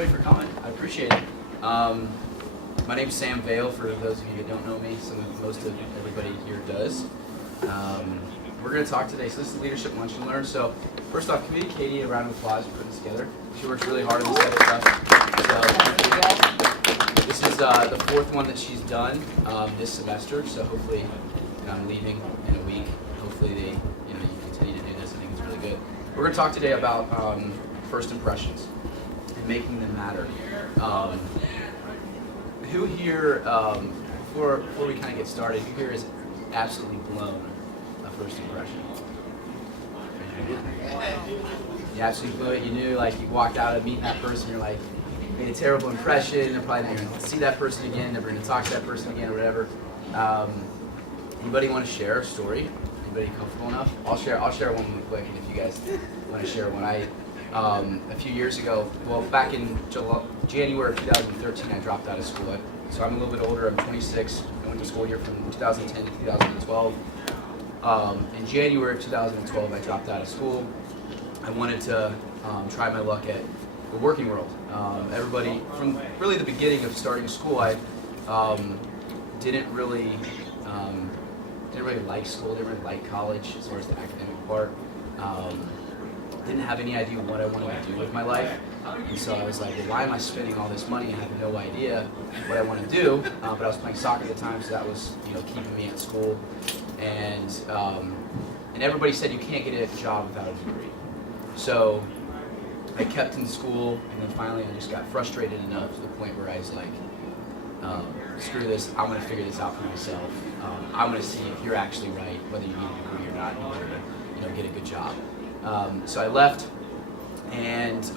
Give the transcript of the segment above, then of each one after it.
everybody for coming. I appreciate it. My name's Sam Vale, for those of you that don't know me. Most of everybody here does. We're going to talk today. So this is Leadership Lunch and Learn. So first off, can we give Katie a round of applause for putting this together? She works really hard on this type of stuff. So this is the fourth one that she's done this semester. So hopefully, I'm leaving in a week. Hopefully you continue to do this. I think it's really good. We're going to talk today about first impressions and making them matter. Who here, before we kind of get started, who here is absolutely blown a first impression? You absolutely blew it. You knew, like, you walked out of meeting that person, you're like, made a terrible impression. They're probably not going to see that person again. Never going to talk to that person again, or whatever. Anybody want to share a story? Anybody comfortable enough? I'll share one really quick, and if you guys want to share one, a few years ago, well, back in January of 2013, I dropped out of school. So I'm a little bit older. I'm 26. I went to school here from 2010 to 2012. In January of 2012, I dropped out of school. I wanted to try my luck at the working world. Everybody, from really the beginning of starting school, I didn't really like school, didn't really like college as far as the academic part. Didn't have any idea what I wanted to do with my life. And so I was like, well, why am I spending all this money? I have no idea what I want to do. But I was playing soccer at the time, so that was keeping me at school. And everybody said you can't get a job without a degree. So I kept in school, and then finally I just got frustrated enough to the point where I was like, screw this, I'm going to figure this out for myself. I'm going to see if you're actually right, whether you need a degree or not, in order to get a good job. So I left and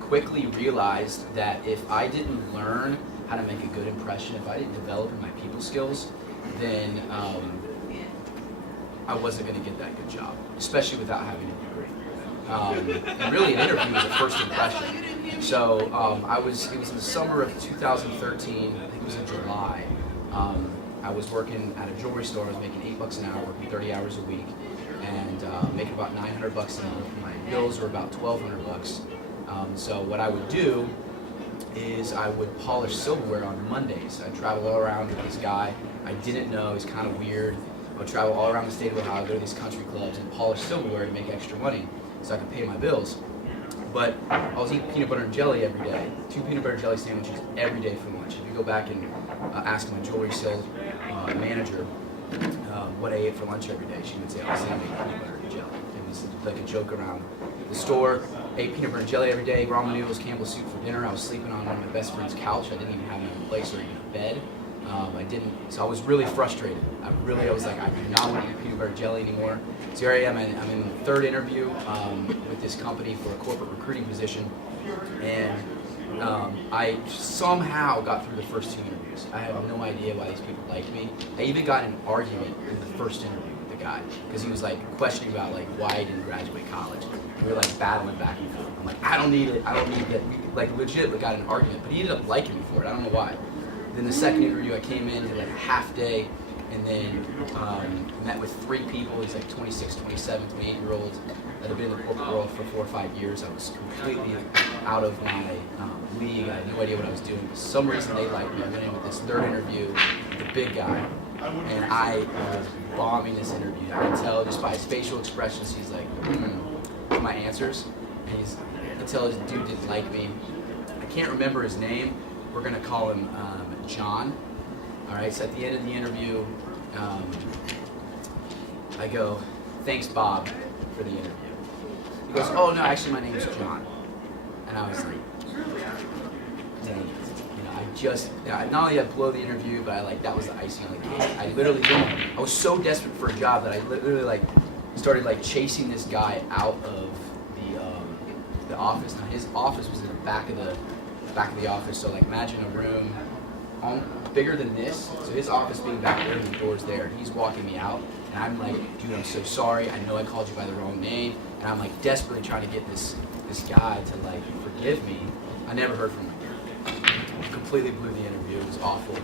quickly realized that if I didn't learn how to make a good impression, if I didn't develop my people skills, then I wasn't going to get that good job, especially without having a degree. And really, an interview was a first impression. So it was in the summer of 2013, I think it was in July. I was working at a jewelry store. I was making $8 an hour, working 30 hours a week, and making about $900 a month. My bills were about $1,200. So what I would do is I would polish silverware on Mondays. I'd travel all around with this guy I didn't know. He's kind of weird. I would travel all around the state of Ohio, go to these country clubs, and polish silverware to make extra money so I could pay my bills. But I was eating peanut butter and jelly every day. 2 peanut butter jelly sandwiches every day for lunch. If you go back and ask my jewelry sales manager what I ate for lunch every day, she would say I was eating peanut butter and jelly. It was like a joke around the store. Ate peanut butter and jelly every day, ramen noodles, Campbell's soup for dinner. I was sleeping on one of my best friend's couch. I didn't even have another place or even a bed. So I was really frustrated. I was like, I do not want to eat peanut butter and jelly anymore. So here I am, I'm in the third interview with this company for a corporate recruiting position, and I somehow got through the first 2 interviews. I have no idea why these people liked me. I even got in an argument in the first interview with the guy, because he was like questioning about like why I didn't graduate college. And we were like battling back and forth. I'm like, I don't need it, we like legit got in an argument, but he ended up liking me for it, I don't know why. Then the second interview, I came in, did like a half day, and then met with 3 people. He's like 26, 27, 28-year-olds that have been in the corporate world for 4 or 5 years. I was completely out of my league. I had no idea what I was doing. For some reason, they liked me. I went in with this third interview with the big guy, and I was bombing this interview. I could tell just by his facial expressions. He's like, my answers, and I could tell this dude didn't like me. I can't remember his name. We're going to call him John. All right, so at the end of the interview, I go, thanks, Bob, for the interview. He goes, oh, no, actually, my name is John. And I was like, dang it. Not only did I blow the interview, but that was the icing on the cake. I was so desperate for a job that I literally, started, chasing this guy out of the office. Now, his office was in the back of the office, so imagine a room bigger than this, so his office being back there and the door's there, and he's walking me out, and I'm like, dude, I'm so sorry, I know I called you by the wrong name, and I'm desperately trying to get this guy to forgive me. I never heard from him again. Completely blew the interview. It was awful.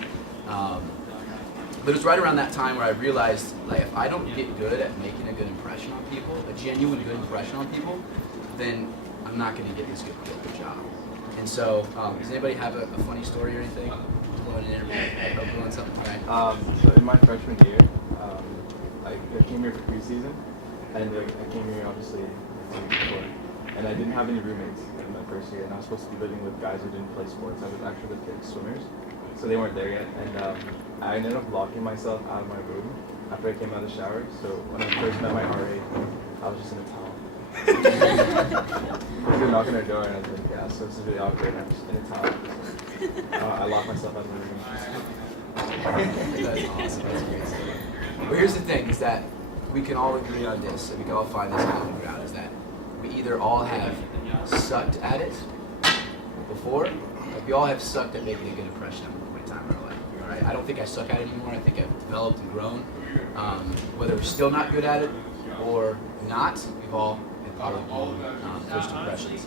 But it was right around that time where I realized, if I don't get good at making a good impression on people, a genuine good impression on people, then I'm not going to get this good job. And so, does anybody have a funny story or anything? Blowing an interview, blowing something, right? So in my freshman year, I came here for preseason, and I came here obviously 2 weeks before, and I didn't have any roommates in my first year, and I was supposed to be living with guys who didn't play sports. I was actually with kids, swimmers, so they weren't there yet, and I ended up locking myself out of my room after I came out of the shower. So when I first met my RA, I was just in a towel. They were knocking on our door, and I was like, yeah, so this is really awkward, and I'm just in a towel. I locked myself out of my room. That's awesome. That's great stuff. But here's the thing: is that we can all agree on this, and we can all find this common ground: is that we either all have sucked at it before, like we all have sucked at making a good impression at one point in time in our life. All right, I don't think I suck at it anymore. I think I've developed and grown. Whether we're still not good at it or not, we've all probably blown first impressions.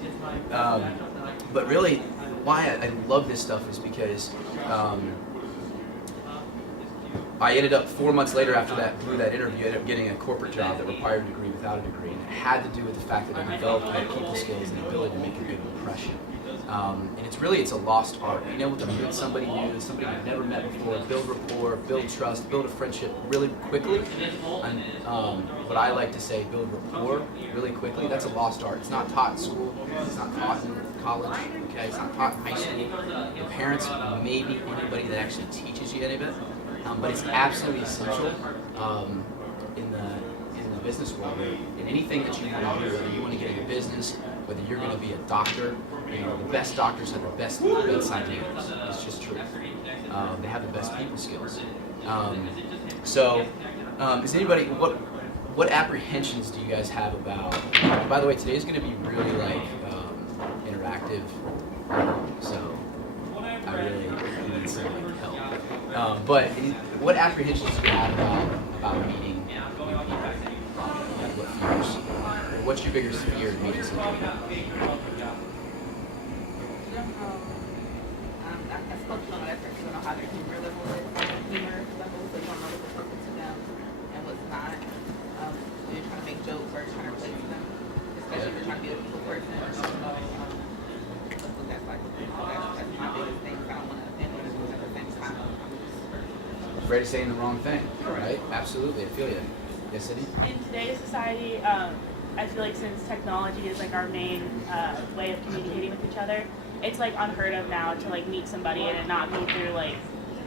But really, why I love this stuff is because I ended up 4 months later after that interview, I ended up getting a corporate job that required a degree without a degree, and it had to do with the fact that I developed my people skills and the ability to make a good impression. And it's a lost art. Being able to meet somebody new, somebody you've never met before, build rapport, build trust, build a friendship really quickly. And what I like to say, build rapport really quickly. That's a lost art. It's not taught in school. It's not taught in college. Okay, it's not taught in high school. Your parents, maybe anybody that actually teaches you any of it. But it's absolutely essential in the business world. In anything that you want to do, whether you want to get into business, whether you're going to be a doctor, the best doctors have the best bedside manners. It's just true. They have the best people skills. Is anybody what apprehensions do you guys have about? By the way, today's going to be really interactive. So I really need some help. But what apprehensions do you have about meeting new people? What fears? What's your biggest fear in meeting somebody? I spoke to them at first, you don't know how their humor level is, so you don't know what's appropriate to them and what's not. When you're trying to make jokes or trying to relate to them, especially if you're trying to be a people person. So that's my biggest thing. I don't want to offend people at the same time. Afraid of saying the wrong thing, right? Absolutely, I feel you. Yes, Cindy? In today's society, I feel like since technology is like our main way of communicating with each other, it's like unheard of now to like meet somebody and it not be through like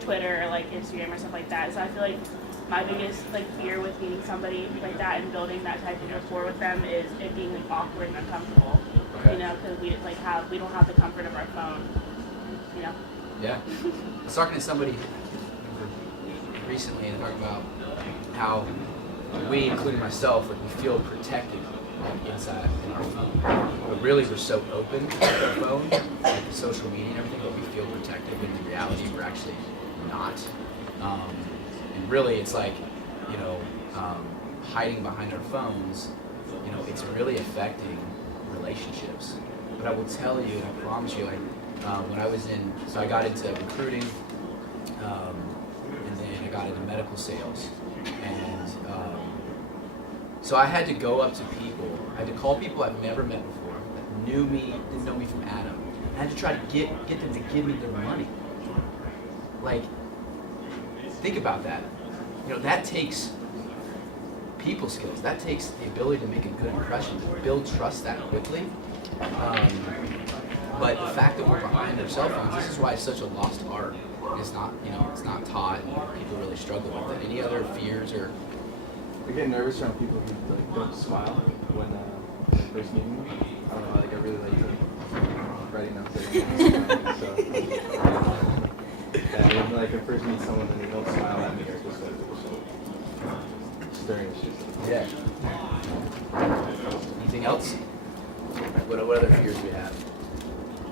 Twitter or like Instagram or stuff like that. So I feel like my biggest like fear with meeting somebody like that and building that type of rapport with them is it being like awkward and uncomfortable. Okay. Because we don't have the comfort of our phone. Yeah. I was talking to somebody recently and talking about how we, including myself, we feel protected inside in our phone. But really we're so open with our phone, like the social media and everything, but we feel protected when in reality we're actually not. And really it's like, hiding behind our phones, it's really affecting relationships. But I will tell you, and I promise you, when I got into recruiting, and then I got into medical sales, and so I had to go up to people. I had to call people I've never met before, that knew me, didn't know me from Adam. I had to try to get them to give me their money. Like, think about that. That takes people skills. That takes the ability to make a good impression, to build trust that quickly. But the fact that we're behind our cell phones, this is why it's such a lost art. It's not, it's not taught, and people really struggle with it. Any other fears or? I get nervous around people who don't smile when first meeting them. I don't know, I really like writing down things. So, when I first meet someone and they don't smile at me, it's just staring at you. Yeah. Anything else? What other fears do we have?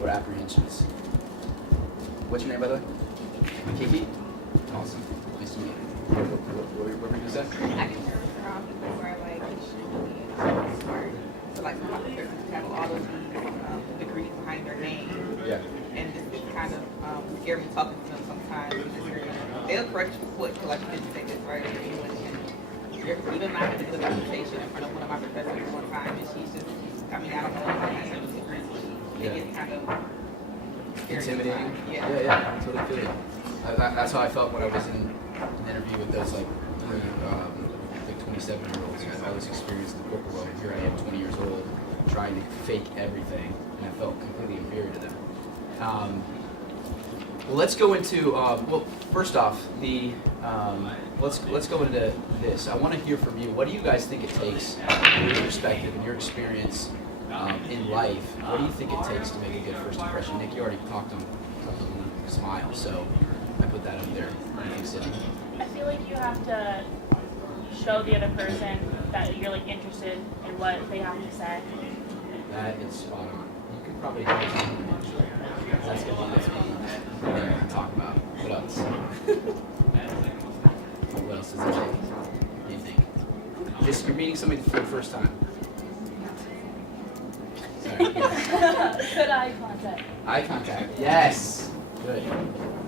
Or apprehensions? What's your name, by the way? Kiki? Awesome. Nice to meet you. What were you going to say? I get nervous around people who are like extremely smart. So like some professors have all of these degrees behind their name. Yeah. And it's kind of scare me talking to them sometimes because they'll correct you quick, like you didn't say this right. Even I had to do a presentation in front of one of my professors one time, and she's just, I don't know, I have a degree. It gets kind of Intimidating? Yeah. Yeah, totally feel it. That's how I felt when I was in an interview with those like 27-year-olds who had all this experience in the corporate world. Here I am, 20 years old, trying to fake everything, and I felt completely inferior to them. Well, let's go into well. First off, let's go into this. I want to hear from you. What do you guys think it takes, from your perspective and your experience in life? What do you think it takes to make a good first impression? Nick, you already talked on smile, so I put that up there. What do you think, Sydney? I feel like you have to show the other person that you're like interested in what they have to say. That is spot on. You could probably do it. That's going to be this thing we talk about. What else? What else does it take? What do you think? Just you're meeting somebody for the first time. Sorry. Yes. Good eye contact. Eye contact. Yes. Good.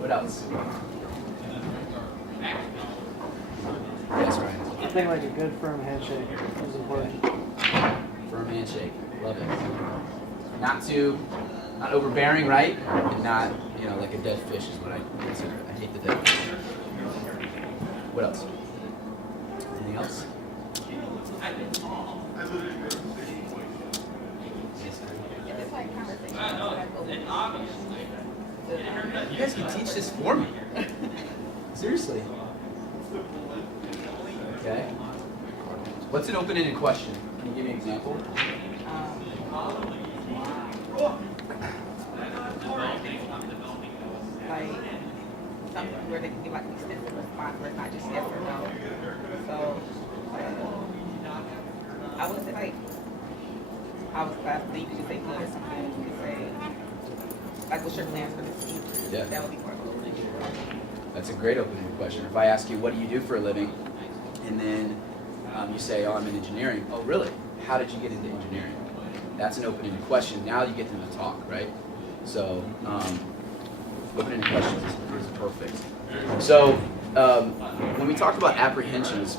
What else? Yes, Ryan. I think like a good firm handshake is important. Firm handshake. Love it. Not overbearing, right? And not, like a dead fish is what I consider. I hate the dead fish. What else? Anything else? It's like conversation. You guys can teach this for me. Seriously. Okay. What's an open-ended question? Can you give me an example? Like something where they can give like an extensive response where it's not just yes or no. So I would say like I was class, you could just say good or something. You could say like what's your plans for this week? Yeah. That would be more of a little bit. That's a great open-ended question. If I ask you, what do you do for a living? And then you say, oh, I'm in engineering. Oh, really? How did you get into engineering? That's an open-ended question. Now you get them to talk, right? So open-ended questions is perfect. So when we talk about apprehensions,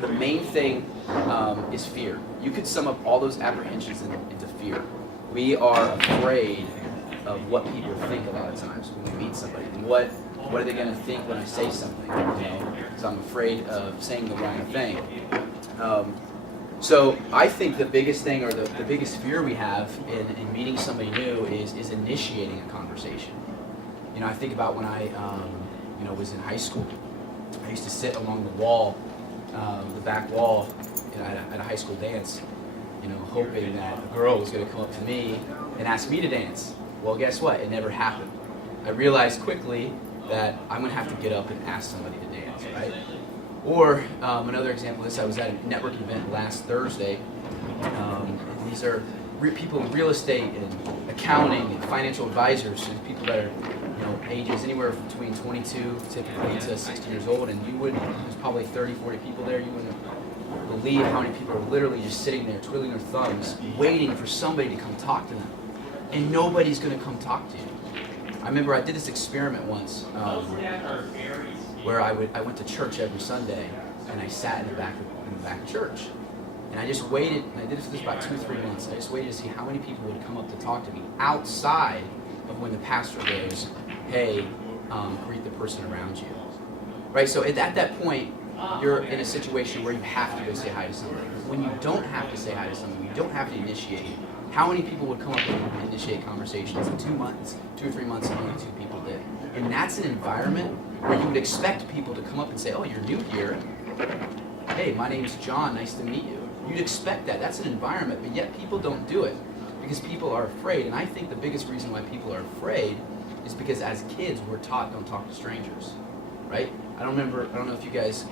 the main thing is fear. You could sum up all those apprehensions into fear. We are afraid of what people think a lot of times when we meet somebody. And what are they going to think when I say something? So I'm afraid of saying the wrong thing. So I think the biggest thing, or the biggest fear we have in meeting somebody new is initiating a conversation. I think about when I was in high school. I used to sit along the wall, the back wall, at a high school dance, hoping that a girl was going to come up to me and ask me to dance. Well, guess what? It never happened. I realized quickly that I'm going to have to get up and ask somebody to dance, right? Or another example of this, I was at a networking event last Thursday. And these are people in real estate and accounting and financial advisors, and people that are ages anywhere between 22 typically to 60 years old, and there's probably 30, 40 people there. You wouldn't believe how many people are literally just sitting there twiddling their thumbs, waiting for somebody to come talk to them. And nobody's going to come talk to you. I remember I did this experiment once where I went to church every Sunday, and I sat in the back of church. And I just waited, and I did this for about 2 or 3 months. I just waited to see how many people would come up to talk to me outside of when the pastor goes, hey, greet the person around you. Right, so at that point, you're in a situation where you have to go say hi to somebody. When you don't have to say hi to somebody, you don't have to initiate. How many people would come up and initiate conversations in 2 months, 2 or 3 months, and only 2 people did? And that's an environment where you would expect people to come up and say, oh, you're new here. Hey, my name's John, nice to meet you. You'd expect that. That's an environment, but yet people don't do it because people are afraid. And I think the biggest reason why people are afraid is because as kids, we're taught don't talk to strangers, right? I don't know if you guys,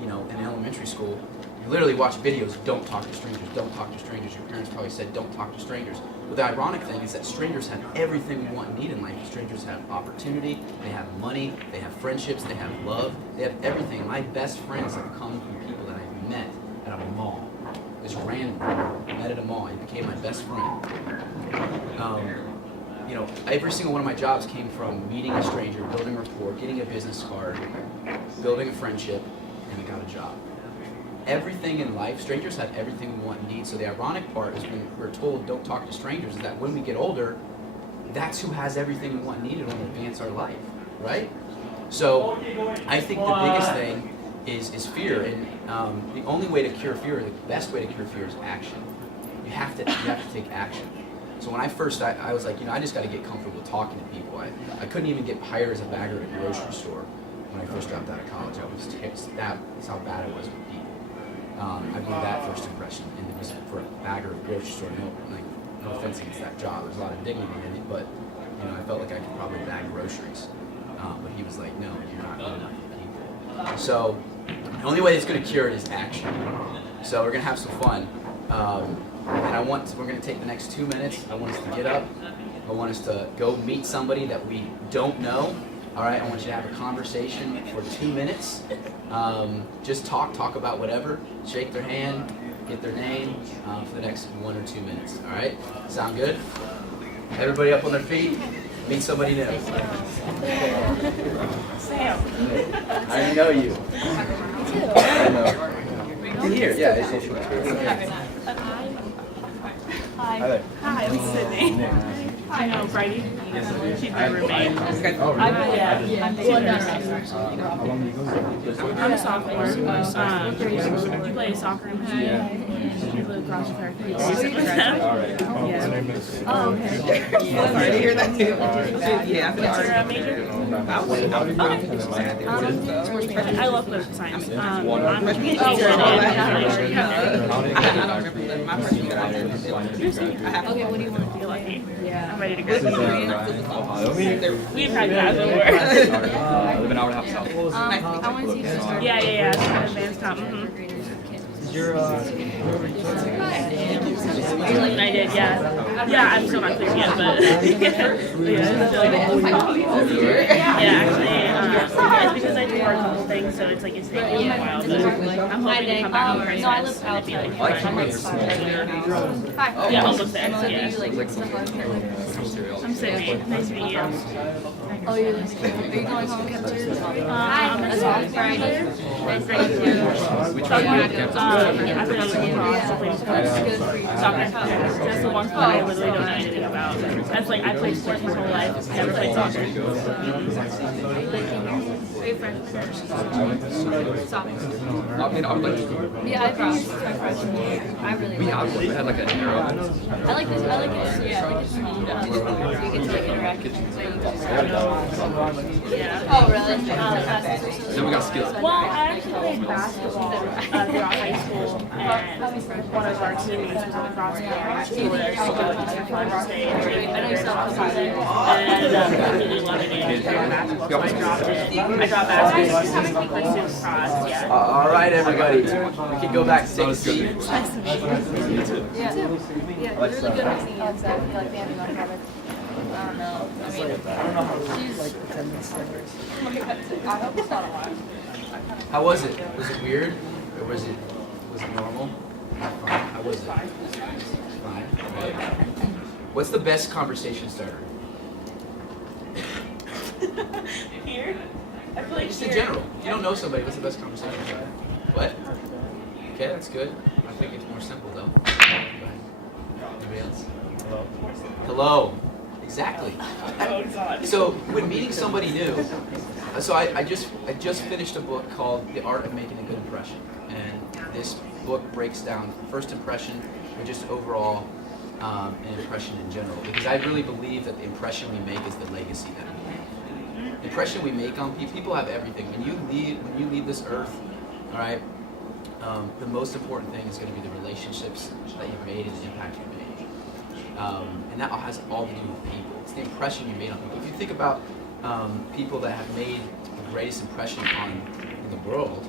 in elementary school, you literally watch videos, don't talk to strangers, don't talk to strangers. Your parents probably said, don't talk to strangers. But the ironic thing is that strangers have everything we want and need in life. Strangers have opportunity, they have money, they have friendships, they have love, they have everything. My best friends have come from people that I've met at a mall. Just random, met at a mall. He became my best friend. Every single one of my jobs came from meeting a stranger, building rapport, getting a business card, building a friendship, and I got a job. Everything in life, strangers have everything we want and need. So the ironic part is when we're told don't talk to strangers is that when we get older, that's who has everything we want and need in order to advance our life, right? So I think the biggest thing is fear, and the only way to cure fear, the best way to cure fear is action. You have to take action. So when I first, I was like, I just got to get comfortable talking to people. I couldn't even get hired as a bagger at a grocery store when I first dropped out of college. That's how bad I was with people. I blew that first impression, and it was for a bagger at a grocery store. No offense against that job. There's a lot of dignity in it, but I felt like I could probably bag groceries. But he was like, no, you're not good enough for people. So the only way that's going to cure it is action. So we're going to have some fun. And we're going to take the next 2 minutes. I want us to get up. I want us to go meet somebody that we don't know. All right, I want you to have a conversation for 2 minutes. Just talk about whatever. Shake their hand, get their name for the next 1 or 2 minutes. All right, sound good? Everybody up on their feet. Meet somebody new. Sam. I already know you. I know. Here, yeah. It's Hi. Hi there. Hi, I'm Sydney. I know, Brady. She's my roommate. I'm a sophomore. You play soccer in high. You live across the park. All right. Yeah. My name is. Oh, okay. Sorry to hear that too. Yeah. What's your major? I love political science. I'm communication Okay, what do you want to do? I'm ready to go. We've had that before. I live an hour and a half south. I want to see if you start. Yeah. It's an advanced comp. I did, yeah. Yeah, I'm still not clear yet, but actually, it's because I do work a couple things, so it's like it's taking me a while, but I'm hoping to come back in Christmas and it'd be like fun. Yeah, almost there, yeah. I'm Sydney. Nice to meet you. Oh, you're are you going home campus? Hi, That's on Friday. Nice to meet you. I played on the lacrosse, I played sports. Soccer. That's the one sport I literally don't know anything about. That's like, I played sports my whole life, never played soccer. Are you freshmen? Soccer. I mean, I would like to go. Yeah, I think it's my freshman year. I really like it. We had like an arrow. I like this. I like it. Yeah, I think it's fun. You get to like interact with people. Yeah. Oh, really? Then we got skills. Well, I actually played basketball throughout high school, and one of our teammates was on the cross team, so it's fun to stay and I know you still have something. and I'm really loving it. Basketball, so I dropped it. I dropped basketball, pursued cross, yeah. All right, everybody. We can go back to take a seat. Yeah. Yeah, it's really good mixing it. I feel like Andy might have it. I don't know. I mean, she's I hope it's not a lot. How was it? Was it weird, or was it normal? Fine. How was it? Fine. Right. What's the best conversation starter? Here? I feel like Just in general. If you don't know somebody, what's the best conversation starter? What? Okay, that's good. I think it's more simple though. Go ahead. Anybody else? Hello. Exactly. Oh, God. So when meeting somebody new, so I just finished a book called The Art of Making a Good Impression, and this book breaks down first impression, but just overall an impression in general. Because I really believe that the impression we make is the legacy that we make. The impression we make on people, people have everything. When you leave this earth, all right, the most important thing is going to be the relationships that you've made and the impact you've made. And that has all to do with people. It's the impression you made on people. If you think about people that have made the greatest impression in the world,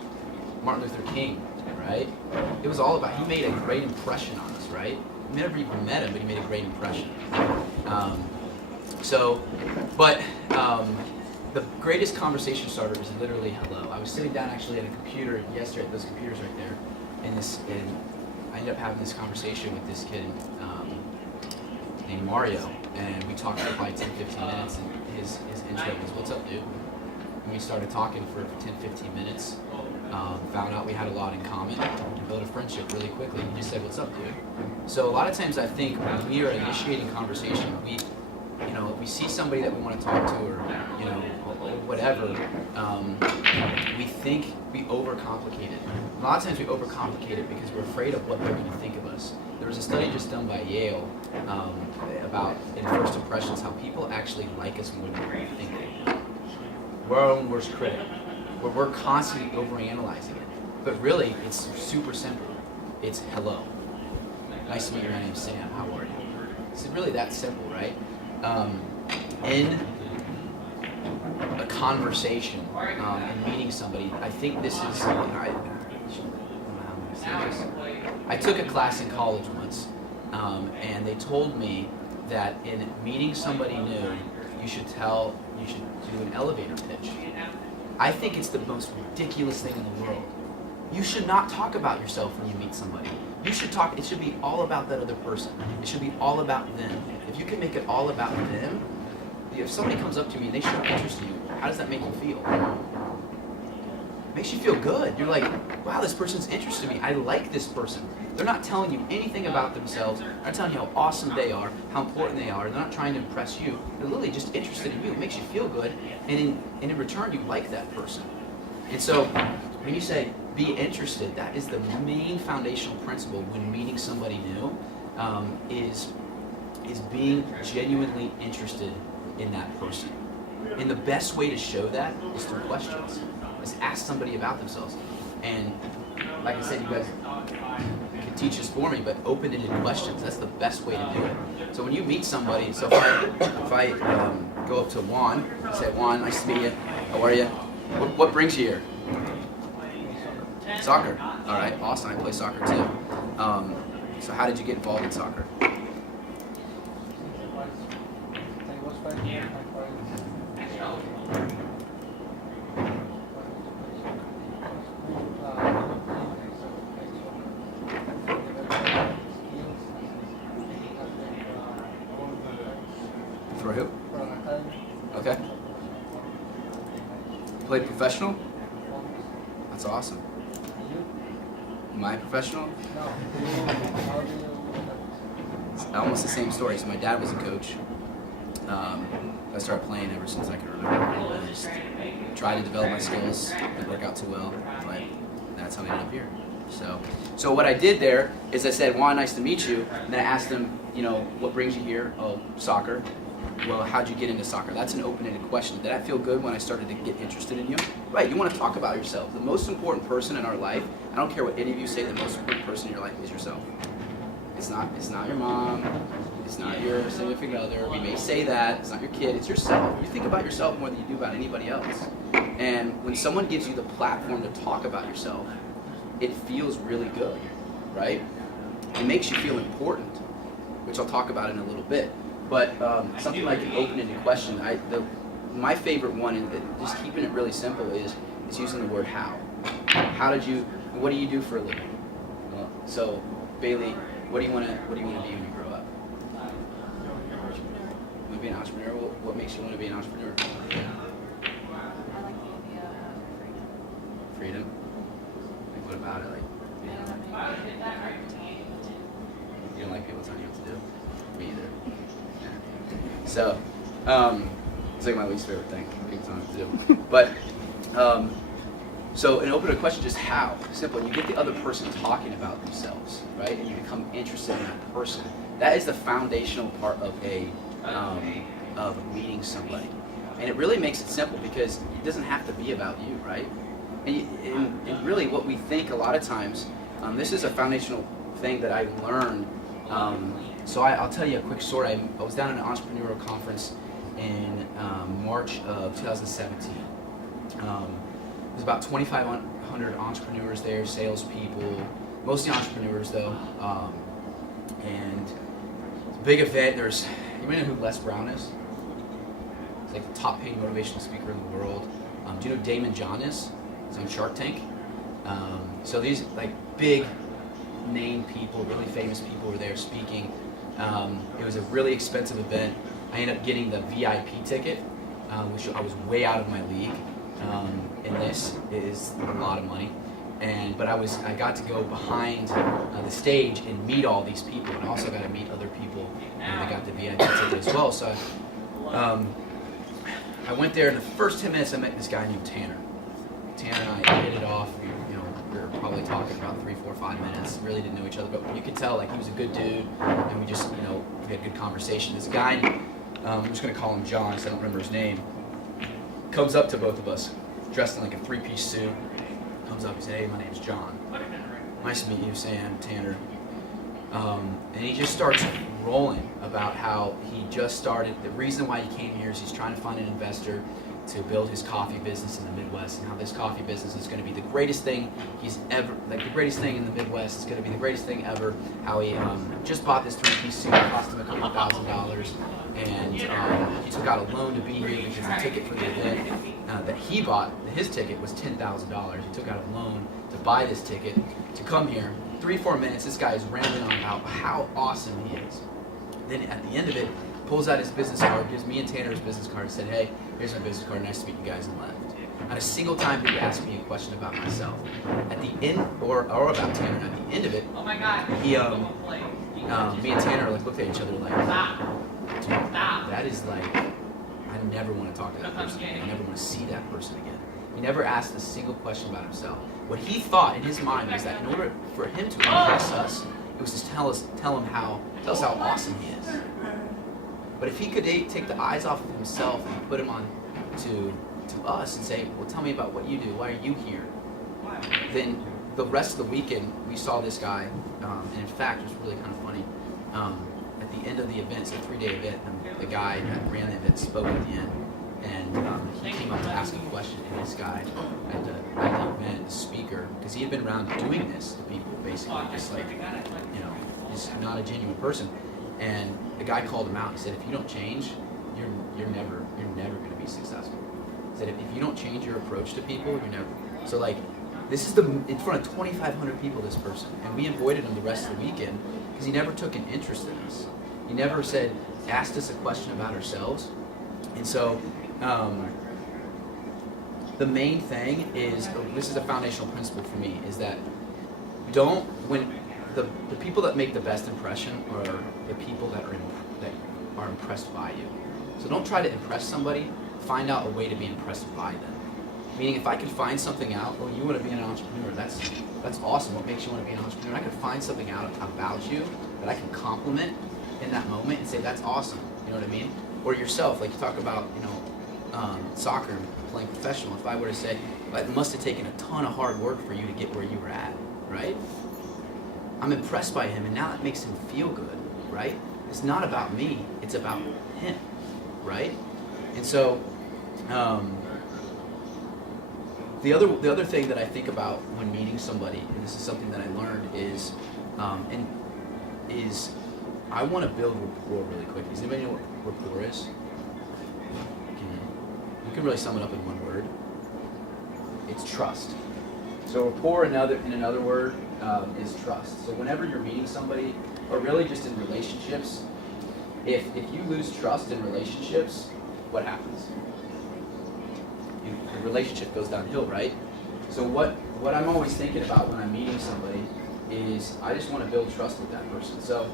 Martin Luther King, right? It was all about, he made a great impression on us, right? We never even met him, but he made a great impression. The greatest conversation starter is literally hello. I was sitting down actually at a computer yesterday, those computers right there, and I ended up having this conversation with this kid named Mario, and we talked for probably 10-15 minutes, and his intro was, "What's up, dude?" And we started talking for 10-15 minutes, found out we had a lot in common, and built a friendship really quickly. He just said, "What's up, dude?" So a lot of times I think when we are initiating conversation, we see somebody that we want to talk to, or whatever, we think we overcomplicate it. A lot of times we overcomplicate it because we're afraid of what they're going to think of us. There was a study just done by Yale about, in first impressions, how people actually like us more than we think they do. We're our own worst critic. We're constantly overanalyzing it. But really, it's super simple. It's hello. Nice to meet you. My name's Sam. How are you? It's really that simple, right? In a conversation and meeting somebody, I think this is. I took a class in college once, and they told me that in meeting somebody new, you should do an elevator pitch. I think it's the most ridiculous thing in the world. You should not talk about yourself when you meet somebody. You should talk, it should be all about that other person. It should be all about them. If you can make it all about them, if somebody comes up to me and they show interest in you, how does that make you feel? It makes you feel good. You're like, wow, this person's interested in me. I like this person. They're not telling you anything about themselves. They're not telling you how awesome they are, how important they are. They're not trying to impress you. They're literally just interested in you. It makes you feel good. And in return, you like that person. And so when you say be interested, that is the main foundational principle when meeting somebody new, is being genuinely interested in that person. And the best way to show that is through questions. Is ask somebody about themselves. And like I said, you guys can teach this for me, but open-ended questions, that's the best way to do it. So when you meet somebody, so if I go up to Juan and say, Juan, nice to meet you, how are you? What brings you here? Soccer. All right, awesome, I play soccer too. So how did you get involved in soccer? For who? Okay. You played professional? That's awesome. Am I professional? It's almost the same story. So my dad was a coach. I started playing ever since I could remember. I just tried to develop my skills. Didn't work out too well, but that's how I ended up here. So what I did there is I said, Juan, nice to meet you. And then I asked him, what brings you here? Oh, soccer. Well, how'd you get into soccer? That's an open-ended question. Did I feel good when I started to get interested in you? Right, you want to talk about yourself. The most important person in our life, I don't care what any of you say, the most important person in your life is yourself. It's not your mom, it's not your significant other. We may say that, it's not your kid, it's yourself. You think about yourself more than you do about anybody else. And when someone gives you the platform to talk about yourself, it feels really good, right? It makes you feel important, which I'll talk about in a little bit. But something like an open-ended question, my favorite one, and just keeping it really simple, is using the word how. What do you do for a living? So, Bailey, what do you want to be when you grow up? You want to be an entrepreneur? What makes you want to be an entrepreneur? I like the idea of freedom. Freedom? Like, what about it? Like, you don't like people telling you what to do? Me either. So, it's like my least favorite thing, people telling me what to do. But, so an open question, just how? Simple. You get the other person talking about themselves, right? And you become interested in that person. That is the foundational part of of meeting somebody. And it really makes it simple because it doesn't have to be about you, right? And really what we think a lot of times, this is a foundational thing that I learned. So I'll tell you a quick story. I was down at an entrepreneurial conference in March of 2017. There's about 2,500 entrepreneurs there, salespeople, mostly entrepreneurs though. And it's a big event. You know who Les Brown is? He's like the top paid motivational speaker in the world. Do you know who Damon John is? He's on Shark Tank. So these like big name people, really famous people were there speaking. It was a really expensive event. I ended up getting the VIP ticket, which I was way out of my league. And this is a lot of money. But I got to go behind the stage and meet all these people, and also got to meet other people that got the VIP ticket as well. So I went there, and the first 10 minutes I met this guy named Tanner. Tanner and I hit it off. We were probably talking about 3, 4, 5 minutes. Really didn't know each other, but you could tell like he was a good dude, and we just we had good conversation. This guy, I'm just gonna call him John, because I don't remember his name, comes up to both of us, dressed in like a 3-piece suit. Comes up and says, "Hey, my name's John. Nice to meet you, Sam, Tanner." And he just starts rolling about how he just started. The reason why he came here is he's trying to find an investor to build his coffee business in the Midwest, and how this coffee business is going to be the greatest thing he's ever, like the greatest thing in the Midwest. It's going to be the greatest thing ever. How he just bought this 3-piece suit, it cost him a couple $1,000, and he took out a loan to be here because the ticket for the event that he bought, his ticket was $10,000. He took out a loan to buy this ticket to come here. 3-4 minutes, this guy is rambling on about how awesome he is. Then at the end of it, pulls out his business card, gives me and Tanner his business card, and said, "Hey, here's my business card, nice to meet you guys," and left. Not a single time did he ask me a question about myself. At the end, or about Tanner, at the end of it, he, me and Tanner looked at each other like, "Dude, that is like, I never want to talk to that person again. I never want to see that person again." He never asked a single question about himself. What he thought in his mind was that in order for him to impress us, it was to tell us how awesome he is. But if he could take the eyes off of himself and put him on to us and say, "Well, tell me about what you do. Why are you here?" Then the rest of the weekend, we saw this guy, and in fact, it was really kind of funny. At the end of the event, it's a 3-day event, and the guy that ran the event spoke at the end, and he came up to ask a question, and this guy at the event, the speaker, because he had been around doing this to people, basically, just like, he's not a genuine person. And the guy called him out. He said, "If you don't change, you're never going to be successful." He said, "If you don't change your approach to people, you're never." So like, this is in front of 2,500 people, this person, and we avoided him the rest of the weekend because he never took an interest in us. He never asked us a question about ourselves. And so, the main thing is, this is a foundational principle for me, is that the people that make the best impression are the people that are impressed by you. So don't try to impress somebody. Find out a way to be impressed by them. Meaning, if I can find something out, you want to be an entrepreneur. That's awesome. What makes you want to be an entrepreneur? I can find something out about you that I can compliment in that moment and say, "That's awesome." You know what I mean? Or yourself, like you talk about, soccer, playing professional. If I were to say, "It must have taken a ton of hard work for you to get where you were at," right? I'm impressed by him, and now that makes him feel good, right? It's not about me, it's about him, right? And so, the other thing that I think about when meeting somebody, and this is something that I learned, is I want to build rapport really quick. Does anybody know what rapport is? You can really sum it up in one word. It's trust. So rapport, in another word, is trust. So whenever you're meeting somebody, or really just in relationships, if you lose trust in relationships, what happens? The relationship goes downhill, right? So what I'm always thinking about when I'm meeting somebody is I just want to build trust with that person. So,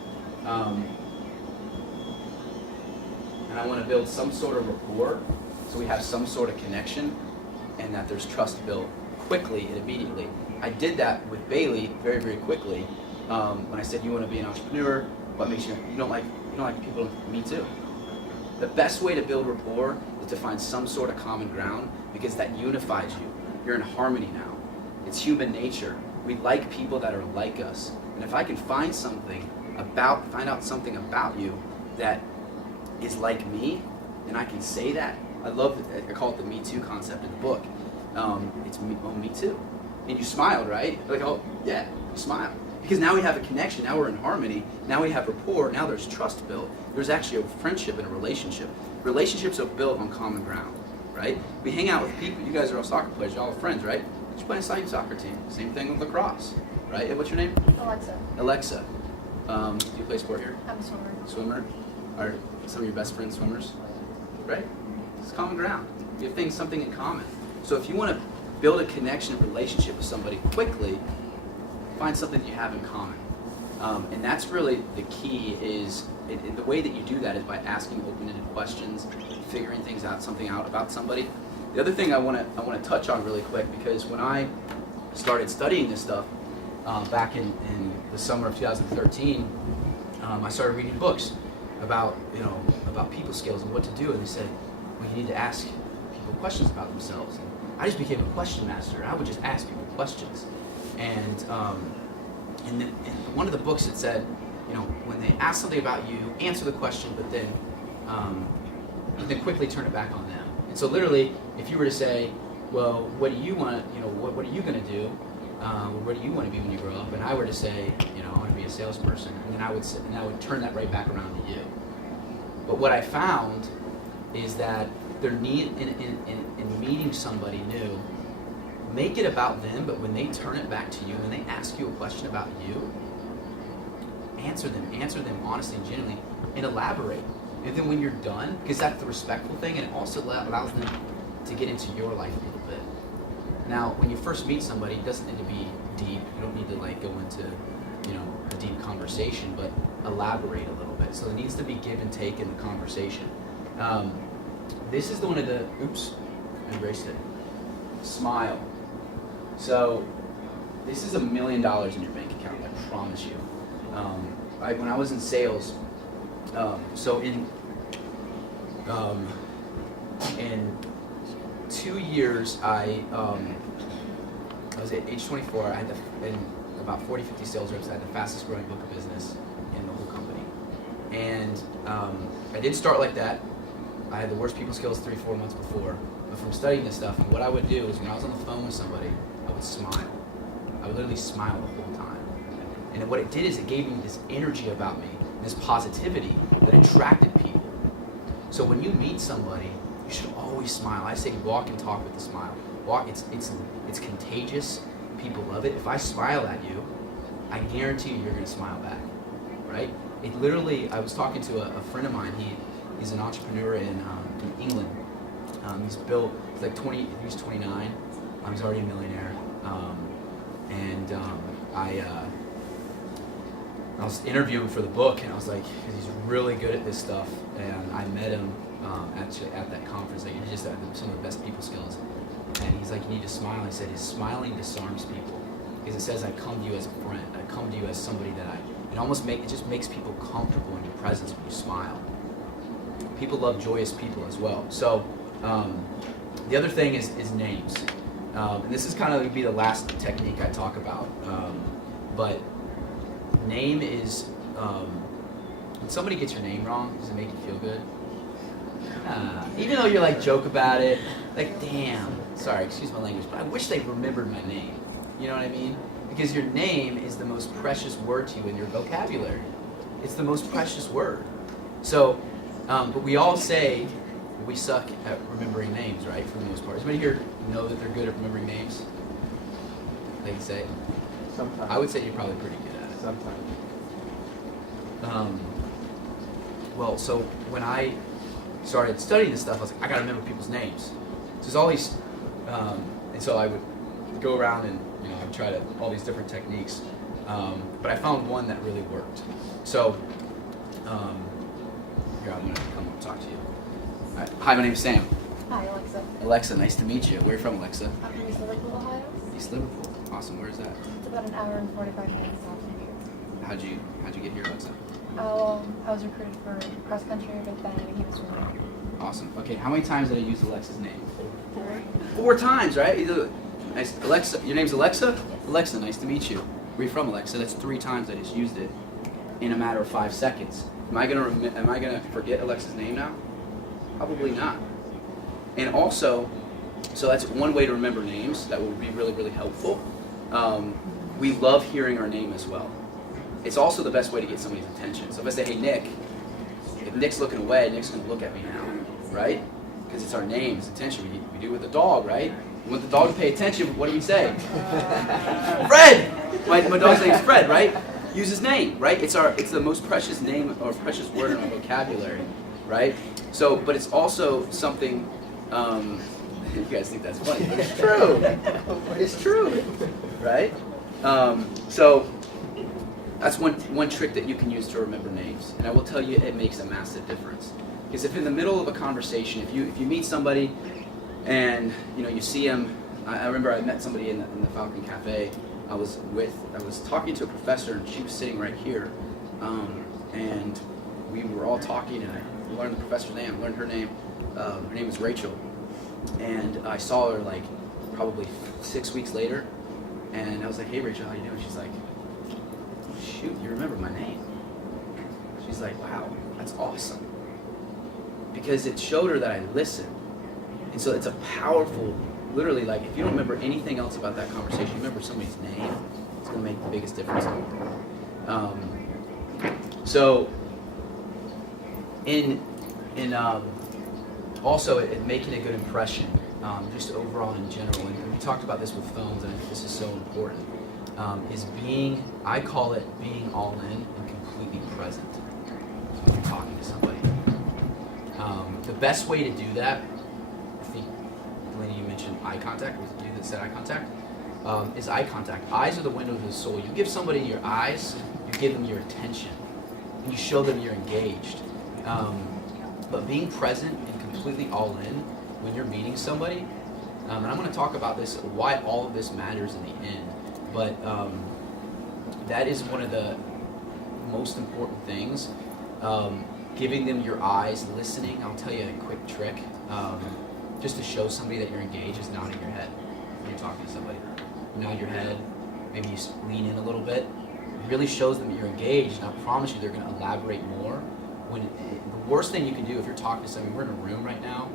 and I want to build some sort of rapport, so we have some sort of connection, and that there's trust built quickly and immediately. I did that with Bailey very, very quickly. When I said, "You want to be an entrepreneur, what makes you don't like people?" Me too. The best way to build rapport is to find some sort of common ground, because that unifies you. You're in harmony now. It's human nature. We like people that are like us. And if I can find out something about you that is like me, and I can say that, I call it the Me Too concept in the book. It's me too. And you smiled, right? Like, oh yeah, you smiled. Because now we have a connection, now we're in harmony, now we have rapport, now there's trust built. There's actually a friendship and a relationship. Relationships are built on common ground, right? We hang out with people, you guys are all soccer players, you're all friends, right? You play on the same soccer team. Same thing with lacrosse, right? And what's your name? Alexa. Do you play sport here? I'm a swimmer. Swimmer? Are some of your best friends swimmers? Right? It's common ground. You have something in common. So if you want to build a connection, a relationship with somebody quickly, find something you have in common. And that's really the key, is the way that you do that is by asking open-ended questions, figuring things out, something out about somebody. The other thing I want to touch on really quick, because when I started studying this stuff back in the summer of 2013, I started reading books about people skills and what to do, and they said, well, you need to ask people questions about themselves. And I just became a question master. I would just ask people questions, and in one of the books it said, when they ask something about you, answer the question, but then quickly turn it back on them. And so literally, if you were to say, well, what do you want? What are you going to do? What do you want to be when you grow up? And I were to say, I want to be a salesperson, and then I would turn that right back around to you. But what I found is that in meeting somebody new, make it about them, but when they turn it back to you, when they ask you a question about you, answer them honestly and genuinely, and elaborate. And then when you're done, because that's the respectful thing, and it also allows them to get into your life a little bit. Now, when you first meet somebody, it doesn't need to be deep. You don't need to go into, a deep conversation, but elaborate a little bit. So there needs to be give and take in the conversation. This is one of the, oops, I erased it. Smile. So this is $1 million in your bank account, I promise you. When I was in sales, so in 2 years, I was at age 24. I had about 40, 50 sales reps. I had the fastest growing book of business in the whole company. And I didn't start like that. I had the worst people skills 3-4 months before. But from studying this stuff, and what I would do is when I was on the phone with somebody, I would smile. I would literally smile the whole time. And what it did is it gave me this energy about me, this positivity that attracted people. So when you meet somebody, you should always smile. I say walk and talk with a smile. It's contagious. People love it. If I smile at you, I guarantee you're going to smile back, right? It literally, I was talking to a friend of mine. He's an entrepreneur in England. He's 20, he's 29. He's already a millionaire. I was interviewing for the book, and I was like, he's really good at this stuff. And I met him actually at that conference. He just had some of the best people skills. And he's like, you need to smile. He said, his smiling disarms people. Because it says, I come to you as a friend. I come to you as somebody that it just makes people comfortable in your presence when you smile. People love joyous people as well. So the other thing is names. And this is kind of going to be the last technique I talk about. But name is, when somebody gets your name wrong, does it make you feel good? Even though you're joke about it, damn, sorry, excuse my language, but I wish they remembered my name. You know what I mean? Because your name is the most precious word to you in your vocabulary. It's the most precious word. So, but we all say we suck at remembering names, right, for the most part. Does anybody here know that they're good at remembering names? They can say? Sometimes. I would say you're probably pretty good at it. Sometimes. Well, so when I started studying this stuff, I was like, I gotta remember people's names. So there's all these, and so I would go around and I would try all these different techniques, but I found one that really worked. So here, I'm gonna come up and talk to you. All right. Hi, my name's Sam. Hi, Alexa. Alexa, nice to meet you. Where are you from, Alexa? I'm from East Liverpool, Ohio. East Liverpool. Awesome. Where is that? It's about an hour and 45 minutes south from here. How'd you get here, Alexa? I was recruited for cross country, but then I became a swimmer. Awesome. Okay, how many times did I use Alexa's name? 4. 4 times, right? Nice. Alexa, your name's Alexa? Alexa, nice to meet you. Where are you from, Alexa? That's 3 times I just used it in a matter of 5 seconds. Am I gonna forget Alexa's name now? Probably not. And also, so that's one way to remember names. That would be really, really helpful. We love hearing our name as well. It's also the best way to get somebody's attention. So if I say, hey, Nick, if Nick's looking away, Nick's going to look at me now, right? Because it's our name, it's attention. We do it with the dog, right? We want the dog to pay attention, what do we say? Fred! My dog's name's Fred, right? Use his name, right? It's the most precious name or precious word in our vocabulary, right? So, but it's also something, you guys think that's funny, but it's true. It's true, right? So, That's one trick that you can use to remember names, and I will tell you it makes a massive difference. Because if in the middle of a conversation, if you meet somebody and you see them, I remember I met somebody in the Falcon Cafe. I was talking to a professor, and she was sitting right here, and we were all talking, and I learned the professor's name, learned her name. Her name was Rachel, and I saw her like probably 6 weeks later, and I was like, "Hey Rachel, how you doing?" She's like, "Shoot, you remember my name." She's like, "Wow, that's awesome," because it showed her that I listened. And so it's a powerful, literally, like if you don't remember anything else about that conversation, you remember somebody's name, it's going to make the biggest difference in the world. So in also in making a good impression, just overall in general, and we talked about this with phones, and I think this is so important, is I call it being all in and completely present when you're talking to somebody. The best way to do that, I think, Delaney, you mentioned eye contact, was it you that said eye contact? Is eye contact. Eyes are the windows of the soul. You give somebody your eyes, you give them your attention, and you show them you're engaged. But being present and completely all in when you're meeting somebody, and I'm going to talk about this, why all of this matters in the end, but that is one of the most important things. Giving them your eyes, listening. I'll tell you a quick trick, just to show somebody that you're engaged, is nodding your head when you're talking to somebody. You nod your head, maybe you lean in a little bit. It really shows them that you're engaged, and I promise you they're going to elaborate more. The worst thing you can do if you're talking to somebody, we're in a room right now,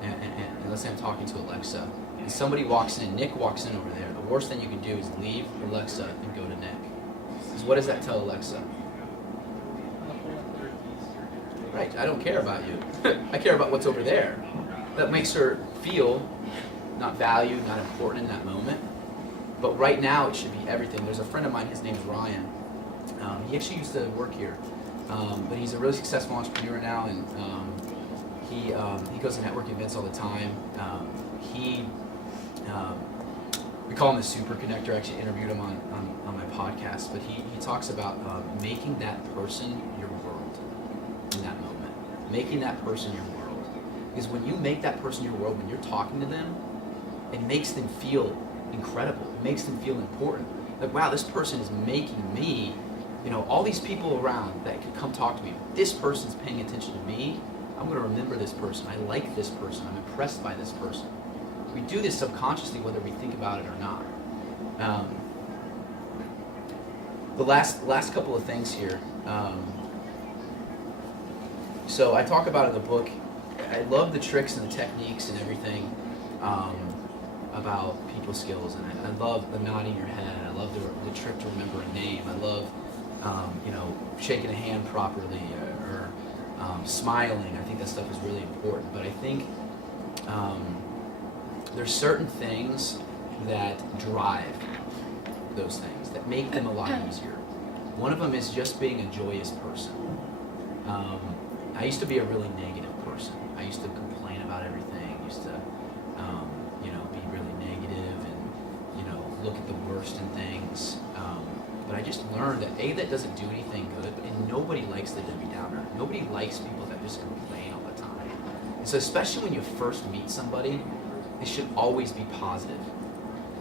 and let's say I'm talking to Alexa, and somebody walks in, Nick walks in over there, the worst thing you can do is leave Alexa and go to Nick. Because what does that tell Alexa? Right, I don't care about you. I care about what's over there. That makes her feel not valued, not important in that moment. But right now it should be everything. There's a friend of mine, his name's Ryan. He actually used to work here. But he's a really successful entrepreneur now, and he goes to networking events all the time. We call him the super connector. I actually interviewed him on my podcast, but he talks about making that person your world in that moment. Making that person your world. Because when you make that person your world, when you're talking to them, it makes them feel incredible. It makes them feel important. Like, wow, this person is making me, all these people around that could come talk to me. This person's paying attention to me. I'm going to remember this person. I like this person. I'm impressed by this person. We do this subconsciously, whether we think about it or not. The last couple of things here. So I talk about in the book, I love the tricks and the techniques and everything about people skills, and I love the nodding your head. I love the trick to remember a name. I love shaking a hand properly or smiling. I think that stuff is really important. But I think there's certain things that drive those things, that make them a lot easier. One of them is just being a joyous person. I used to be a really negative person. I used to complain about everything. I used to, be really negative and, look at the worst in things. But I just learned that that doesn't do anything good, and nobody likes the Debbie Downer. Nobody likes people that just complain all the time. And so especially when you first meet somebody, it should always be positive.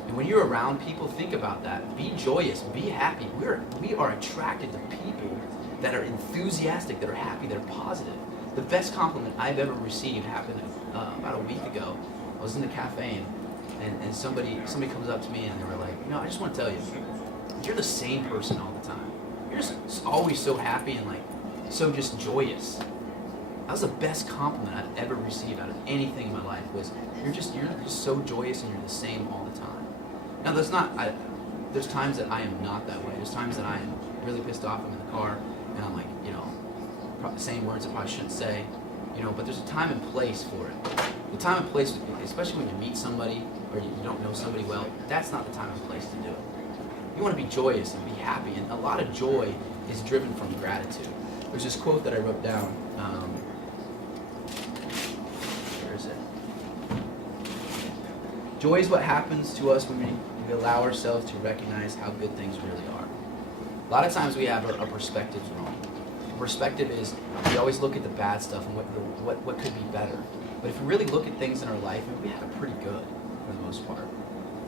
And when you're around people, think about that. Be joyous, be happy. We are attracted to people that are enthusiastic, that are happy, that are positive. The best compliment I've ever received happened about a week ago. I was in the cafe, and somebody comes up to me and they were like, I just want to tell you, you're the same person all the time. You're just always so happy and so just joyous. That was the best compliment I've ever received out of anything in my life, was you're just so joyous and you're the same all the time. Now there's times that I am not that way. There's times that I am really pissed off. I'm in the car and I'm like, saying words I probably shouldn't say, but there's a time and place for it. The time and place, especially when you meet somebody or you don't know somebody well, that's not the time and place to do it. You want to be joyous and be happy, and a lot of joy is driven from gratitude. There's this quote that I wrote down. Where is it? Joy is what happens to us when we allow ourselves to recognize how good things really are. A lot of times we have our perspectives wrong. Perspective is we always look at the bad stuff and what could be better. But if we really look at things in our life, we have it pretty good for the most part,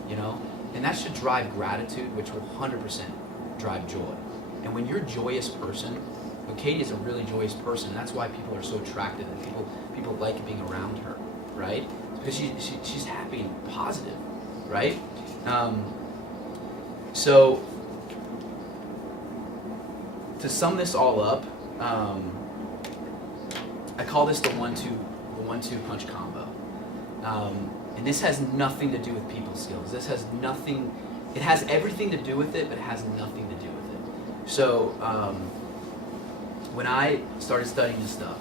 you know? And that should drive gratitude, which will 100% drive joy. And when you're a joyous person, well, Katie is a really joyous person, and that's why people are so attracted and people like being around her, right? Because she's happy and positive, right? So to sum this all up, I call this the one-two punch combo. And this has nothing to do with people skills. This has nothing, it has everything to do with it, but it has nothing to do with it. So when I started studying this stuff,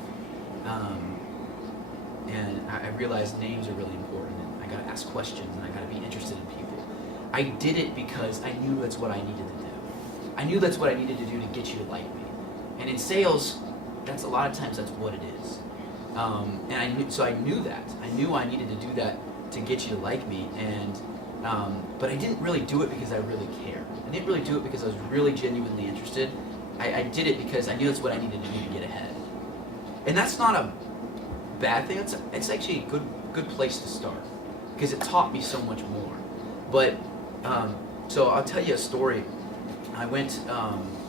and I realized names are really important, and I gotta ask questions, and I gotta be interested in people, I did it because I knew that's what I needed to do. I knew that's what I needed to do to get you to like me. And in sales, that's a lot of times that's what it is. And I knew that. I knew I needed to do that to get you to like me, and but I didn't really do it because I really cared. I didn't really do it because I was really genuinely interested. I did it because I knew that's what I needed to do to get ahead. And that's not a bad thing. It's actually a good place to start because it taught me so much more. But so I'll tell you a story. I went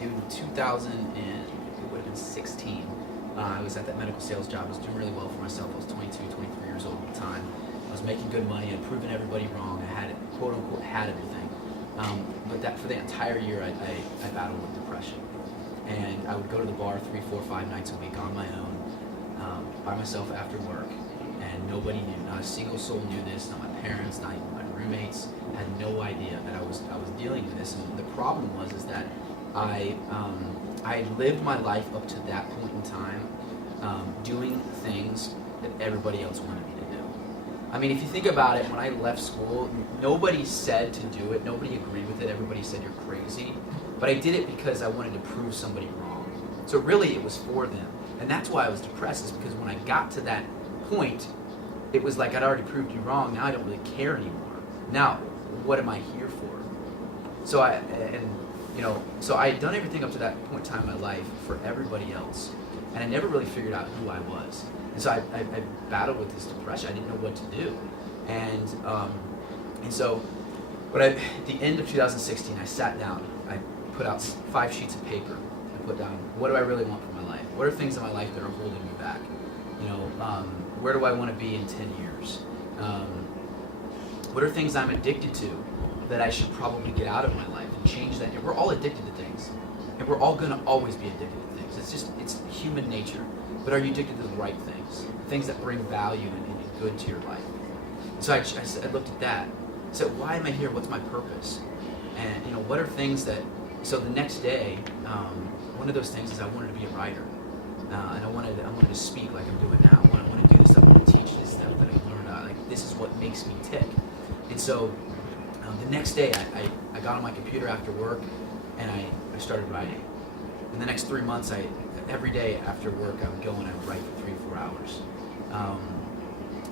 in 2000 and it would have been 16. I was at that medical sales job. I was doing really well for myself. I was 22, 23 years old at the time. I was making good money. I'd proven everybody wrong. I had it, quote unquote, had everything. But that for the entire year, I battled with depression. And I would go to the bar 3, 4, 5 nights a week on my own, by myself after work. And nobody knew. Not a single soul knew this. Not my parents, not even my roommates had no idea that I was dealing with this. And the problem was that I had lived my life up to that point in time doing things that everybody else wanted me to do. I mean, if you think about it, when I left school, nobody said to do it. Nobody agreed with it. Everybody said you're crazy. But I did it because I wanted to prove somebody wrong. So really, it was for them. And that's why I was depressed, is because when I got to that point, it was like I'd already proved you wrong. Now I don't really care anymore. Now, what am I here for? So I had done everything up to that point in time in my life for everybody else, and I never really figured out who I was. And so I battled with this depression. I didn't know what to do, and so, at the end of 2016, I sat down. I put out 5 sheets of paper. I put down, what do I really want for my life? What are things in my life that are holding me back? Where do I want to be in 10 years? What are things I'm addicted to that I should probably get out of my life and change that? And we're all addicted to things, and we're all going to always be addicted to things. It's human nature. But are you addicted to the right things? Things that bring value and good to your life. So I looked at that. I said, why am I here? What's my purpose? And what are things that? So the next day, one of those things is I wanted to be a writer, and I wanted to speak like I'm doing now. I want to do this stuff. I want to teach this stuff that I learned. Like this is what makes me tick. And so the next day, I got on my computer after work, and I started writing. In the next 3 months, every day after work, I would go and I would write for 3 or 4 hours.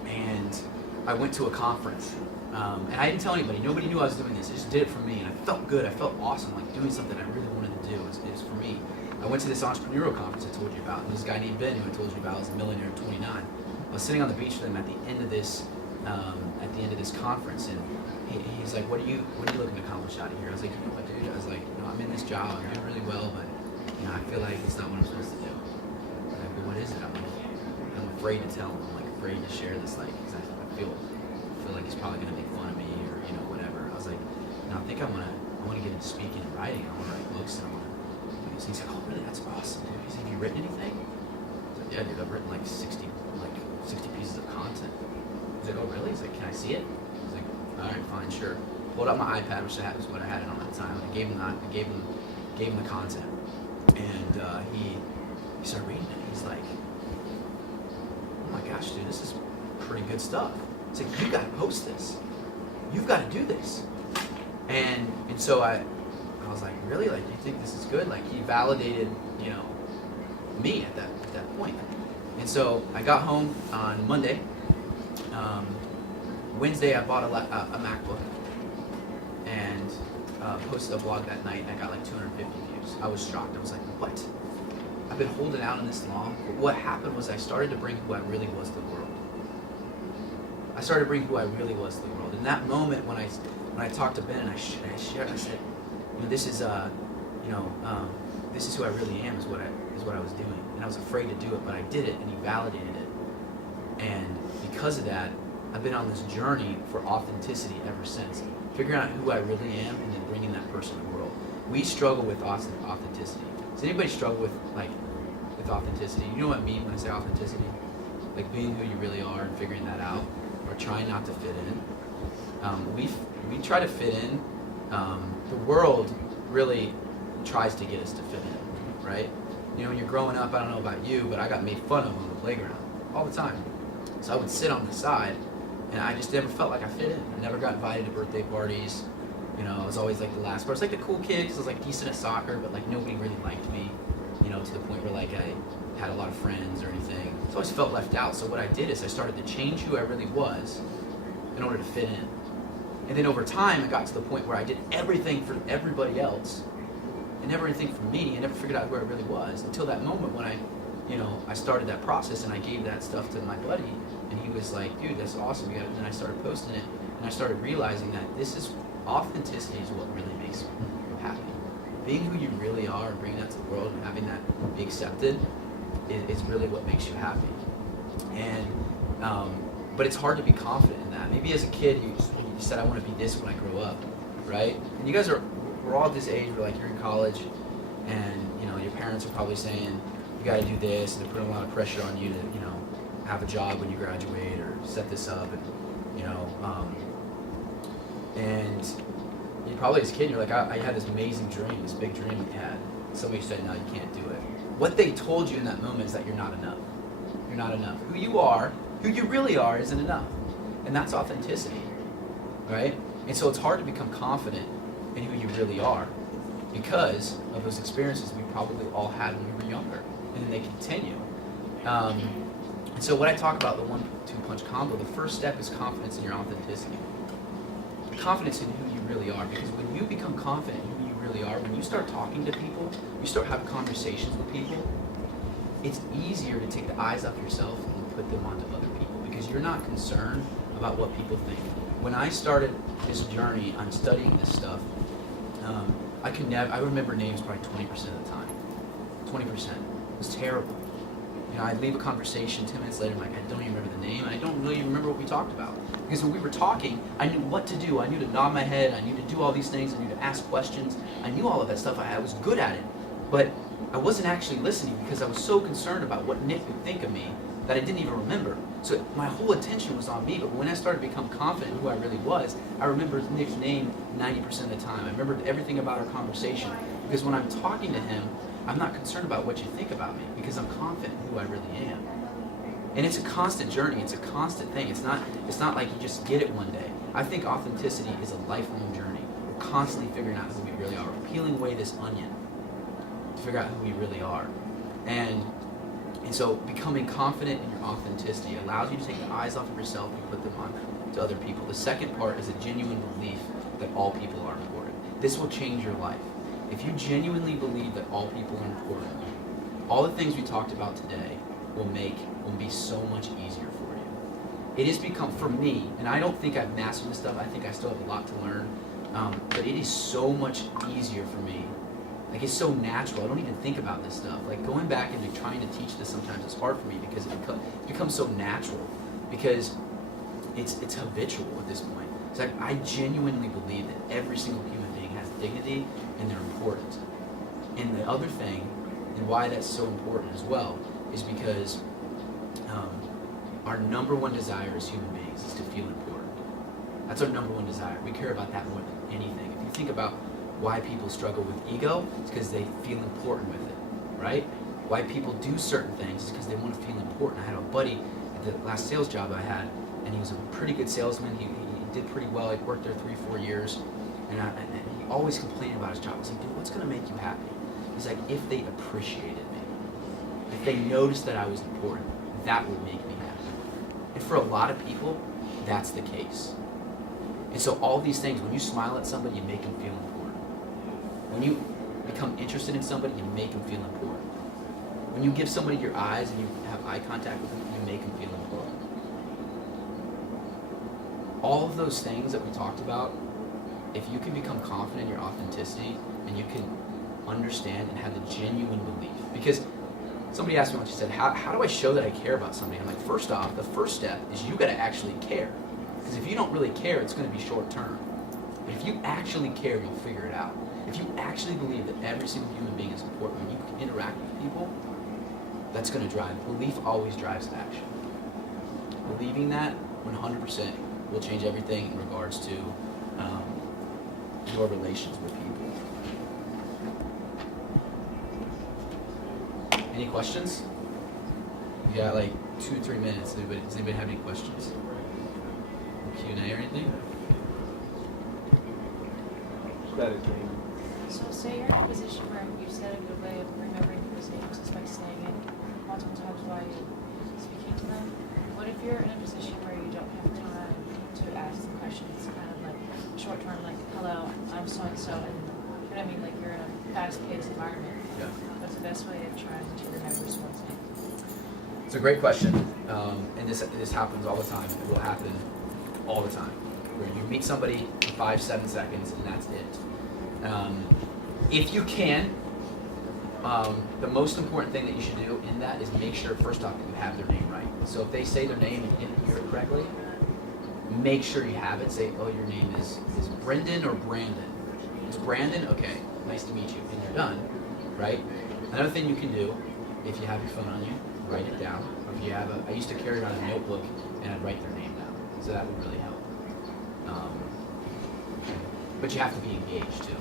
And I went to a conference, and I didn't tell anybody. Nobody knew I was doing this. I just did it for me, and I felt good. I felt awesome, like doing something I really wanted to do. It was for me. I went to this entrepreneurial conference I told you about, and this guy named Ben, who I told you about, was a millionaire at 29. I was sitting on the beach with him at the end of this conference, and he's like, what are you looking to accomplish out of here? I was like, you know what, dude? I was like, I'm in this job, I'm doing really well, but I feel like it's not what I'm supposed to do. I was like, well, what is it? I'm afraid to tell him. I'm like afraid to share this, like, because I feel like he's probably gonna make fun of me or whatever. I was like, no, I think I wanna get into speaking and writing. I wanna write books and I wanna. So he's like, oh really? That's awesome, dude. He's like, have you written anything? I was like, yeah, dude. I've written like 60 pieces of content. He's like, oh really? He's like, can I see it? I was like, all right, fine, sure. Pulled out my iPad, which was what I had it on at the time. I gave him the content, and he started reading it. He's like, oh my gosh, dude, this is pretty good stuff. He's like, you gotta post this. You've got to do this. And so I was like, really? Like, you think this is good? Like, he validated, me at that point. And so I got home on Monday. Wednesday, I bought a MacBook, and posted a blog that night and I got like 250 views. I was shocked. I was like, what? I've been holding out on this long. But what happened was I started to bring who I really was to the world. I started to bring who I really was to the world. In that moment when I talked to Ben and I shared, I said, this is this is who I really am, is what I was doing. And I was afraid to do it, but I did it, and he validated it. And because of that, I've been on this journey for authenticity ever since. Figuring out who I really am and then bringing that person to the world. We struggle with authenticity. Does anybody struggle with authenticity? You know what I mean when I say authenticity? Like being who you really are and figuring that out, or trying not to fit in. We try to fit in. The world really tries to get us to fit in, right? When you're growing up, I don't know about you, but I got made fun of on the playground all the time. So I would sit on the side, and I just never felt like I fit in. I never got invited to birthday parties. I was always like the last part. I was like the cool kid because I was like decent at soccer, but like nobody really liked me, to the point where like I had a lot of friends or anything. So I always felt left out. So what I did is I started to change who I really was in order to fit in. And then over time, I got to the point where I did everything for everybody else and never anything for me. I never figured out who I really was until that moment when I started that process and I gave that stuff to my buddy, and he was like, dude, that's awesome. And then I started posting it, and I started realizing that authenticity is what really makes me happy. Being who you really are and bringing that to the world and having that be accepted is really what makes you happy. And but it's hard to be confident in that. Maybe as a kid, you said, I want to be this when I grow up, right? And you guys we're all at this age where like you're in college, and your parents are probably saying you got to do this, and they're putting a lot of pressure on you to have a job when you graduate or set this up, and and you probably as a kid you're like, I had this amazing dream, this big dream you had. Somebody said, no, you can't do it. What they told you in that moment is that you're not enough. You're not enough. Who you are, who you really are, isn't enough, and that's authenticity, right? And so it's hard to become confident in who you really are because of those experiences we probably all had when we were younger, and then they continue. And so when I talk about the 1-2 punch combo, the first step is confidence in your authenticity. Confidence in who you really are, because when you become confident in who you really are, when you start talking to people, you start having conversations with people, it's easier to take the eyes off yourself and put them onto other people because you're not concerned about what people think. When I started this journey on studying this stuff, I remember names probably 20% of the time. 20%. It was terrible. I'd leave a conversation 10 minutes later, I'm like, I don't even remember the name, and I don't really remember what we talked about. Because when we were talking, I knew what to do. I knew to nod my head, I knew to do all these things, I knew to ask questions. I knew all of that stuff, I was good at it. But I wasn't actually listening because I was so concerned about what Nick would think of me that I didn't even remember. So my whole attention was on me, but when I started to become confident in who I really was, I remembered Nick's name 90% of the time. I remembered everything about our conversation. Because when I'm talking to him, I'm not concerned about what you think about me because I'm confident in who I really am. And it's a constant journey, it's a constant thing. It's not like you just get it one day. I think authenticity is a lifelong journey. We're constantly figuring out who we really are. We're peeling away this onion to figure out who we really are. And so becoming confident in your authenticity allows you to take the eyes off of yourself and put them on to other people. The second part is a genuine belief that all people are important. This will change your life. If you genuinely believe that all people are important, all the things we talked about today will be so much easier for you. It has become, for me, and I don't think I've mastered this stuff, I think I still have a lot to learn, but it is so much easier for me. Like, it's so natural. I don't even think about this stuff. Like, going back and like, trying to teach this sometimes is hard for me because it becomes so natural, because it's habitual at this point. It's like, I genuinely believe that every single human being has dignity and they're important. And the other thing, and why that's so important as well, is because our number one desire as human beings is to feel important. That's our number one desire. We care about that more than anything. If you think about why people struggle with ego, it's because they feel important with it, right? Why people do certain things is because they want to feel important. I had a buddy at the last sales job I had, and he was a pretty good salesman. He did pretty well. He worked there 3-4 years, and he always complained about his job. I was like, dude, what's going to make you happy? He's like, if they appreciated me, if they noticed that I was important, that would make me happy. And for a lot of people, that's the case. And so all these things, when you smile at somebody, you make them feel important. When you become interested in somebody, you make them feel important. When you give somebody your eyes and you have eye contact with them, you make them feel important. All of those things that we talked about, if you can become confident in your authenticity and you can understand and have the genuine belief. Because somebody asked me once, she said, how do I show that I care about somebody? I'm like, first off, the first step is you gotta actually care. Because if you don't really care, it's gonna be short term. But if you actually care, you'll figure it out. If you actually believe that every single human being is important, when you can interact with people, that's gonna drive. Belief always drives action. Believing that 100% will change everything in regards to your relations with people. Any questions? We got like 2-3 minutes. Does anybody have any questions? Q&A or anything? That is great. So say you're in a position where you said a good way of remembering people's names is by saying it multiple times while you're speaking to them. What if you're in a position where you don't have time to ask the questions, kind of like short term, like, hello, I'm so-and-so, and you know what I mean, like you're in a fast-paced environment. Yeah. What's the best way of trying to remember someone's name? It's a great question, and this happens all the time. It will happen all the time, where you meet somebody in 5-7 seconds and that's it. If you can, the most important thing that you should do in that is make sure, first off, that you have their name right. So if they say their name and you didn't hear it correctly, make sure you have it. Say, oh, your name is Brendan or Brandon. It's Brandon? Okay, nice to meet you. And you're done, right? Another thing you can do, if you have your phone on you, write it down. Or if you have I used to carry around a notebook and I'd write their name down. So that would really help. But you have to be engaged too.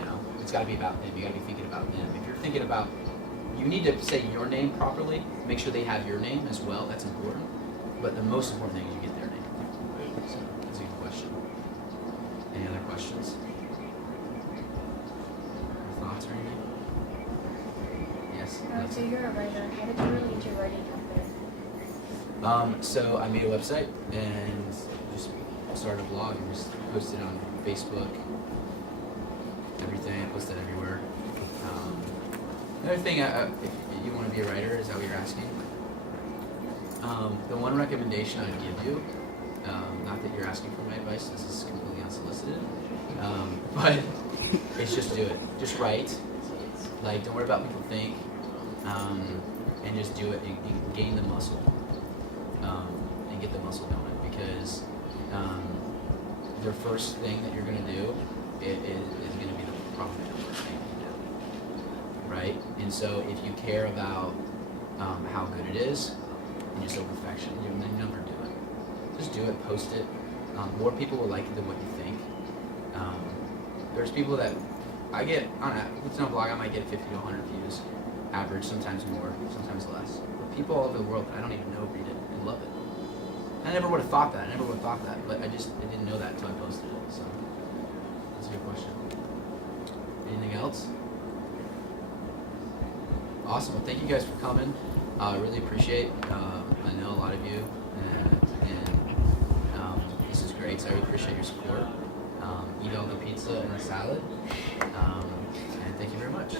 You know, it's got to be about them. You got to be thinking about them. If you're thinking about, you need to say your name properly. Make sure they have your name as well. That's important. But the most important thing is you get their name. So that's a good question. Any other questions? Or thoughts or anything? Yes. So you're a writer. How did you really get your writing out there? So I made a website and just started a blog and just posted on Facebook, everything. I posted everywhere. Another thing, if you want to be a writer, is that what you're asking? The one recommendation I'd give you, not that you're asking for my advice, this is completely unsolicited, but it's just do it. Just write. Like, don't worry about what people think, and just do it and gain the muscle, and get the muscle going, because the first thing that you're going to do is going to be the probably the worst thing you do, right? And so if you care about how good it is, and you're so perfection, you'll never do it. Just do it, post it. More people will like it than what you think. There's people that I get on a blog, I might get 50 to 100 views, average, sometimes more, sometimes less. But people all over the world that I don't even know read it and love it. I never would have thought that. But I didn't know that until I posted it. So that's a good question. Anything else? Awesome. Well, thank you guys for coming. I really appreciate. I know a lot of you, and this is great. So I really appreciate your support. Eat all the pizza and the salad, and thank you very much.